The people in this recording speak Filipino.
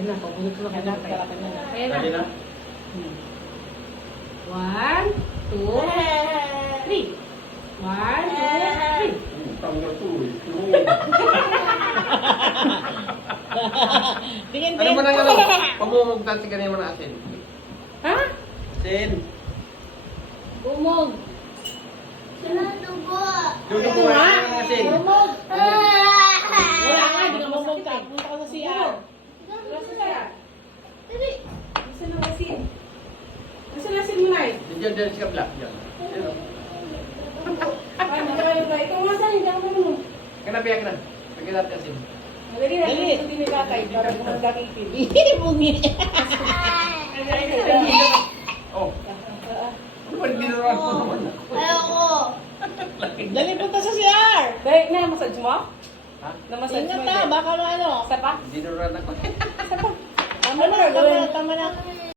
Ayan na, pabunot ko lang kay tatay. Ayan na. Dali na. 1, 2, 3. 1, 2, 3. Tanggal to eh. Tingin Ano din. mo nang ano? Pamumugtan si kanina mo na asin. Ha? Asin. Bumog. Dudugo nga ang asin. Bumog. Wala ka, di ka mamugta. Punta ka sa CR. Nasa siya? Nasa na asin? Nasa na asin mo na eh? Diyan sa kabla. Diyan. Ay, nakakayo ba? Ikaw nga saan? Hindi ako marunong. Kanabiyak na. Pagkat natin asin. Madali na, ito din ni tatay para kumagakitin. Bungi. Oh. Ano ba dinuruan ko naman? Dali punta sa CR. Dahil na, massage mo? Ha? Na-massage Ingat mo? na, baka ano. Isa pa? Dinuruan ako. Isa pa? Tama na, tama na, tama na.